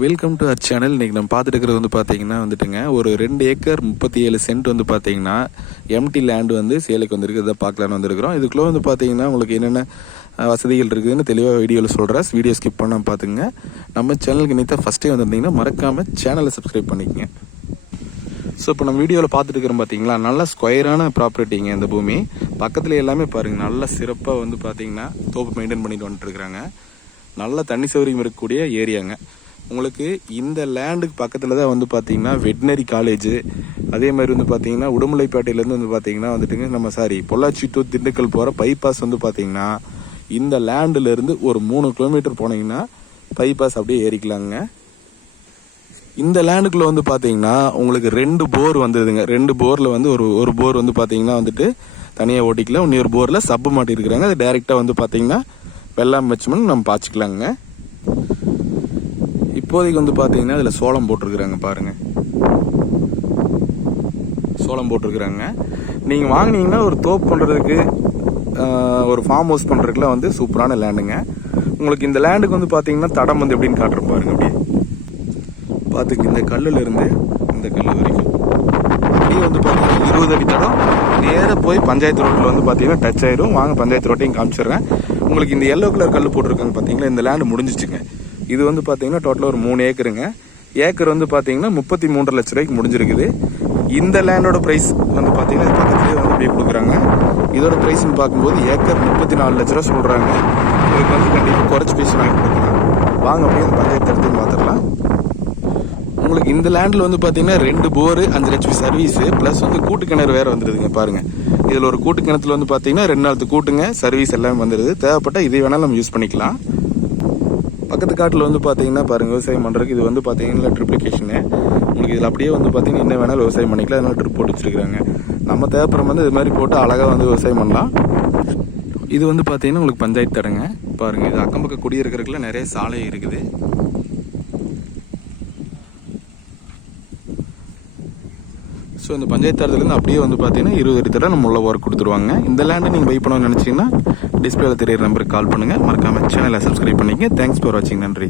Welcome to our channel. இன்றைக்கி நம்ம பார்த்துட்டு இருக்கிறது வந்து பார்த்தீங்கன்னா வந்துட்டுங்க ஒரு 2 ஏக்கர் 37 சென்ட் வந்து பார்த்தீங்கன்னா எம்டி லேண்டு வந்து சேலுக்கு வந்துருக்கு. இதை பார்க்கலான்னு வந்துருக்கிறோம். இதுக்குள்ளே வந்து பார்த்தீங்கன்னா உங்களுக்கு என்னென்ன வசதிகள் இருக்குதுன்னு தெளிவாக வீடியோவில் சொல்கிறேன். வீடியோ ஸ்கிப் பண்ணாமல் பார்த்துங்க. நம்ம சேனலுக்கு இன்னைக்கு ஃபஸ்ட்டே வந்திருந்தீங்கன்னா மறக்காமல் சேனலை சப்ஸ்கிரைப் பண்ணிக்கங்க. ஸோ இப்போ நம்ம வீடியோவில் பார்த்துட்டு இருக்கிறோம் பார்த்தீங்களா, நல்ல ஸ்கொயரான ப்ராப்பர்ட்டிங்க. இந்த பூமி பக்கத்தில் எல்லாமே பாருங்கள், நல்ல சிறப்பாக வந்து பார்த்தீங்கன்னா தோப்பு மெயின்டைன் பண்ணிட்டு வந்துட்டுருக்குறாங்க. நல்ல தண்ணி சௌகரியம் இருக்கக்கூடிய ஏரியாங்க. உங்களுக்கு இந்த லேண்டுக்கு பக்கத்தில் தான் வந்து பார்த்தீங்கன்னா வெட்டினரி காலேஜ், அதே மாதிரி வந்து பார்த்தீங்கன்னா உடுமலைப்பேட்டையிலேருந்து வந்து பார்த்தீங்கன்னா வந்துட்டுங்க நம்ம பொள்ளாச்சி டு திண்டுக்கல் போகிற பைபாஸ் வந்து பார்த்தீங்கன்னா இந்த லேண்டுலேருந்து ஒரு 3 கிலோமீட்டர் போனீங்கன்னா பைபாஸ் அப்படியே ஏறிக்கலாங்க. இந்த லேண்டுக்குள்ளே வந்து பார்த்தீங்கன்னா உங்களுக்கு 2 போர் வந்துடுதுங்க. 2 போரில் வந்து ஒரு போர் வந்து பார்த்தீங்கன்னா வந்துட்டு தனியாக ஓட்டிக்கல, இன்னொரு போரில் சப்பு மாட்டிருக்கிறாங்க. அது டைரெக்டாக வந்து பார்த்தீங்கன்னா வெள்ளாமை வச்சோம்னு நம்ம பாய்ச்சிக்கலாங்க. இப்போதைக்கு வந்து பார்த்தீங்கன்னா இதில் சோளம் போட்டிருக்கிறாங்க பாருங்கள், சோளம் போட்டிருக்கிறாங்க. நீங்கள் வாங்கினீங்கன்னா ஒரு தோப்பு பண்ணுறதுக்கு ஒரு ஃபார்ம் ஹவுஸ் பண்ணுறதுக்குலாம் வந்து சூப்பரான லேண்டுங்க. உங்களுக்கு இந்த லேண்டுக்கு வந்து பார்த்தீங்கன்னா தடம் வந்து எப்படின்னு காட்டுற பாருங்க. அப்படியே பார்த்துக்கு இந்த கல்லுலேருந்து இந்த கல் வரைக்கும் அப்படியே வந்து பார்த்தீங்கன்னா 20 அடி தடம் நேராக போய் பஞ்சாயத்து ரோட்டில் வந்து பார்த்தீங்கன்னா டச் ஆயிரும். வாங்க பஞ்சாயத்து ரோட்டையும் காமிச்சிடுறேன். உங்களுக்கு இந்த எல்லோ கலர் கல் போட்டிருக்காங்க பார்த்தீங்களா, இந்த லேண்டு முடிஞ்சிச்சுங்க. இது வந்து பார்த்தீங்கன்னா டோட்டலாக ஒரு 3 ஏக்கருங்க. ஏக்கர் வந்து பார்த்தீங்கன்னா 33 லட்ச ரூபாய்க்கு முடிஞ்சிருக்குது. இந்த லேண்டோட ப்ரைஸ் வந்து பார்த்தீங்கன்னா பக்கத்துலேயே வந்து அப்படியே கொடுக்குறாங்க. இதோட ப்ரைஸ்ன்னு பார்க்கும்போது ஏக்கர் 34 லட்ச ரூபா சொல்கிறாங்க. இதுக்கு வந்து கண்டிப்பாக குறைச்சி பேசி வாங்கி கொடுக்கலாம். வாங்க அப்படியே அந்த பஞ்சாயத்து இடத்தையும் பார்த்துடலாம். உங்களுக்கு இந்த லேண்டில் வந்து பார்த்தீங்கன்னா 2 போரு 5 HP சர்வீஸு ப்ளஸ் வந்து கூட்டு கிணறு வேறு வந்துடுதுங்க பாருங்கள். இதில் ஒரு கூட்டு கிணத்துல வந்து பார்த்தீங்கன்னா 2 நாளுக்கு கூட்டுங்க சர்வீஸ் எல்லாமே வந்துடுது. தேவைப்பட்டால் இதை வேணாலும் நம்ம யூஸ் பண்ணிக்கலாம். பக்கத்து காட்டில் வந்து பார்த்தீங்கன்னா பாருங்கள் விவசாயம் பண்ணுறதுக்கு இது வந்து பார்த்தீங்கன்னா ட்ரிப்ளிகேஷனு. உங்களுக்கு இதில் அப்படியே வந்து பார்த்தீங்கன்னா என்ன வேணாலும் விவசாயம் பண்ணிக்கலாம். அதனால ட்ரிப் போட்டு வச்சுருக்காங்க. நம்ம தேவைப்படுற வந்து இது மாதிரி போட்டு அழகாக வந்து விவசாயம் பண்ணலாம். இது வந்து பார்த்தீங்கன்னா உங்களுக்கு பஞ்சாயத்து தடங்க பாருங்கள். இது அக்கம் பக்கம் குடியிருக்கிறதுக்குள்ள நிறைய சாலை இருக்குது. ஸோ இந்த பஞ்சாயத்து தரத்துலேருந்து அப்படியே வந்து பார்த்தீங்கன்னா 20 அடி தடவை நம்ம உள்ள ஒர்க் கொடுத்துருவாங்க. இந்த லேண்டை நீங்கள் பை பண்ணணும்னு நினச்சிங்கன்னா டிஸ்பிளேல தெரியிற நம்பருக்கு கால் பண்ணுங்கள். மறக்காமல் சேனலை சப்ஸ்கிரைப் பண்ணிக்கங்க. தேங்க்ஸ் ஃபார் வாட்சிங். நன்றி.